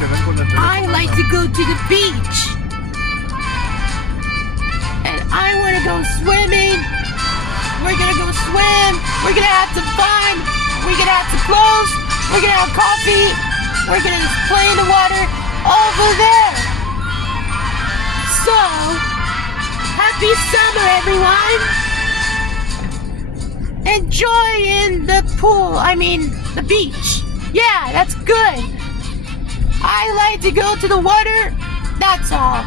I like to go to the beach. And I want to go swimming. We're going to go swim. We're going to have some fun. We're going to have some clothes. We're going to have coffee. We're going to play in the water over there. So, happy summer, everyone. Enjoy in the pool. I mean, the beach. Yeah, that's good. I like to go to the water. That's all.